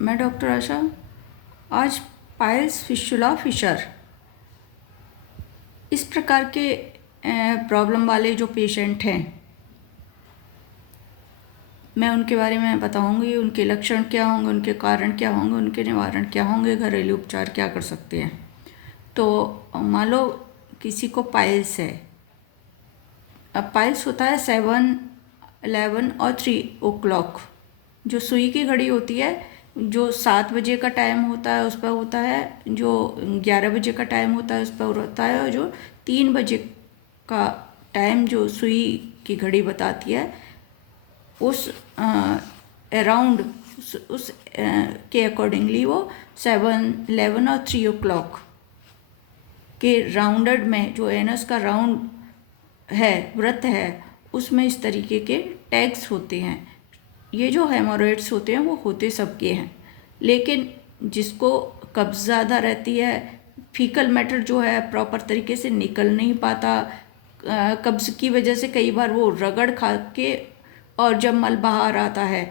मैं डॉक्टर आशा। आज piles, fistula, Fisher इस प्रकार के प्रॉब्लम वाले जो पेशेंट हैं, मैं उनके बारे में बताऊंगी। उनके लक्षण क्या होंगे, उनके कारण क्या होंगे, उनके निवारण क्या होंगे, घरेलू उपचार क्या कर सकते हैं। तो मान लो किसी को पाइल्स है। अब पाइल्स होता है 7, 11 और 3 o'clock। जो सुई की घड़ी होती है, जो 7 बजे का टाइम होता है उस पर होता है, जो 11 बजे का टाइम होता है उस पर होता है, और जो 3 बजे का टाइम जो सुई की घड़ी बताती है उस अराउंड उस के अकॉर्डिंगली वो 7, 11 और 3 o'clock के राउंडेड में जो एनस का राउंड है, वृत्त है, उसमें इस तरीके के टैग्स होते हैं। ये जो हेमोरॉइड्स होते हैं वो होते सबके हैं, लेकिन जिसको कब्ज़ ज़्यादा रहती है, फीकल मैटर जो है प्रॉपर तरीके से निकल नहीं पाता, कब्ज़ की वजह से कई बार वो रगड़ खा के और जब मल बाहर आता है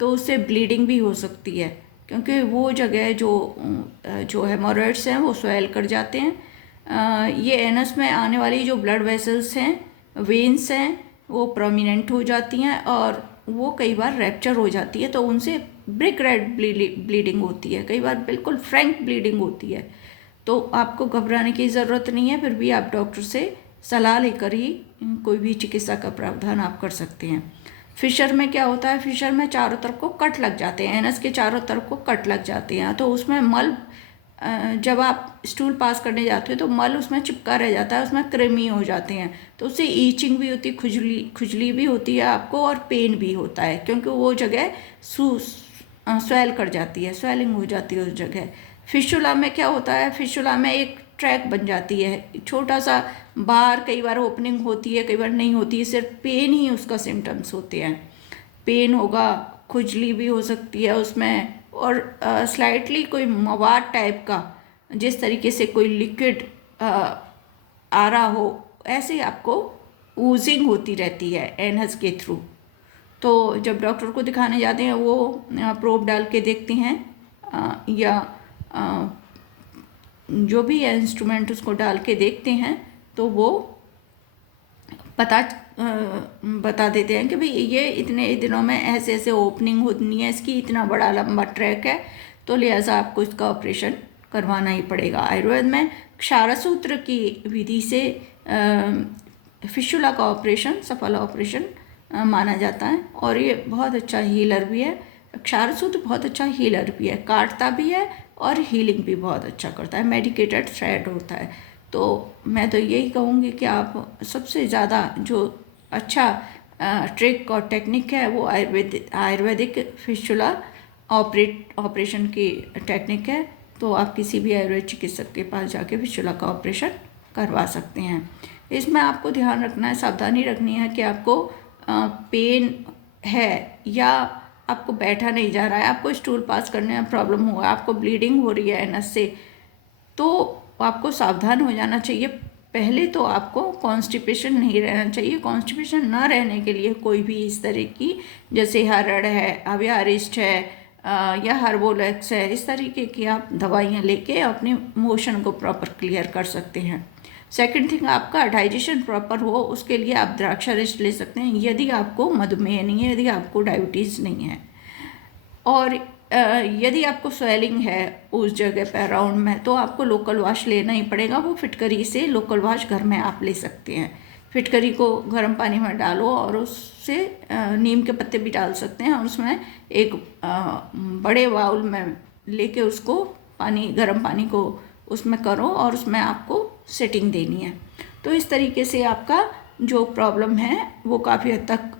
तो उससे ब्लीडिंग भी हो सकती है, क्योंकि वो जगह जो हेमोरॉइड्स हैं वो स्वेल कर जाते हैं। ये एनस में आने वाली जो ब्लड वेसल्स हैं, वेन्स हैं, वो प्रोमिनेंट हो जाती हैं और वो कई बार रैप्चर हो जाती है, तो उनसे ब्रिक रेड ब्लीडिंग होती है, कई बार बिल्कुल फ्रैंक ब्लीडिंग होती है। तो आपको घबराने की ज़रूरत नहीं है, फिर भी आप डॉक्टर से सलाह लेकर ही कोई भी चिकित्सा का प्रावधान आप कर सकते हैं। फिशर में क्या होता है, फिशर में चारों तरफ को कट लग जाते हैं, एनस के चारों तरफ को कट लग जाते हैं, तो उसमें मल जब आप स्टूल पास करने जाते हो तो मल उसमें चिपका रह जाता है, उसमें कृमि हो जाते हैं, तो उससे ईचिंग भी होती है, खुजली भी होती है आपको, और पेन भी होता है, क्योंकि वो जगह स्वेल कर जाती है, स्वेलिंग हो जाती है उस जगह। फिशुला में क्या होता है, फिशुला में एक ट्रैक बन जाती है, छोटा सा बाहर, कई बार ओपनिंग होती है, कई बार नहीं होती है, सिर्फ पेन ही उसका सिम्टम्स होते हैं। पेन होगा, खुजली भी हो सकती है उसमें, और स्लाइटली कोई मवाद टाइप का, जिस तरीके से कोई लिक्विड आ रहा हो, ऐसे आपको ऊजिंग होती रहती है एनहस के थ्रू। तो जब डॉक्टर को दिखाने जाते हैं वो प्रोब डाल के देखते हैं, या जो भी इंस्ट्रूमेंट उसको डाल के देखते हैं, तो वो बता देते हैं कि भाई ये इतने दिनों में ऐसे ऐसे ओपनिंग होनी है, इसकी इतना बड़ा लंबा ट्रैक है, तो लिहाजा आपको इसका ऑपरेशन करवाना ही पड़ेगा। आयुर्वेद में क्षारसूत्र की विधि से फिशुला का ऑपरेशन सफल ऑपरेशन माना जाता है, और ये बहुत अच्छा हीलर भी है। क्षारसूत्र बहुत अच्छा हीलर भी है, काटता भी है और हीलिंग भी बहुत अच्छा करता है, मेडिकेटेड थ्रेड होता है। तो मैं तो यही कहूँगी कि आप सबसे ज़्यादा जो अच्छा ट्रिक और टेक्निक है वो आयुर्वेदिक फिशुला ऑपरेशन की टेक्निक है। तो आप किसी भी आयुर्वेद चिकित्सक के पास जाके फिशुला का ऑपरेशन करवा सकते हैं। इसमें आपको ध्यान रखना है, सावधानी रखनी है कि आपको पेन है या आपको बैठा नहीं जा रहा है, आपको स्टूल पास करने में प्रॉब्लम हुआ, आपको ब्लीडिंग हो रही है एनस से, तो आपको सावधान हो जाना चाहिए। पहले तो आपको कॉन्स्टिपेशन नहीं रहना चाहिए। कॉन्स्टिपेशन ना रहने के लिए कोई भी इस तरह की, जैसे हरड़ है, अवियारिस्ट है, या हर्बोलेक्स है, इस तरीके की आप दवाइयाँ लेके अपने मोशन को प्रॉपर क्लियर कर सकते हैं। सेकंड थिंग, आपका डाइजेशन प्रॉपर हो, उसके लिए आप द्राक्षारिष्ट ले सकते हैं यदि आपको मधुमेह नहीं है, यदि आपको डायबिटीज़ नहीं है। और यदि आपको स्वेलिंग है उस जगह पर अराउंड में, तो आपको लोकल वाश लेना ही पड़ेगा। वो फिटकरी से लोकल वाश घर में आप ले सकते हैं। फिटकरी को गर्म पानी में डालो और उससे नीम के पत्ते भी डाल सकते हैं, और उसमें एक बड़े बाउल में लेके उसको गर्म पानी को उसमें करो और उसमें आपको सेटिंग देनी है। तो इस तरीके से आपका जो प्रॉब्लम है वो काफ़ी हद तक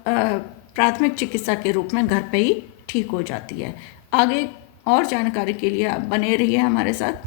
प्राथमिक चिकित्सा के रूप में घर पे ही ठीक हो जाती है। आगे और जानकारी के लिए आप बने रहिए हमारे साथ।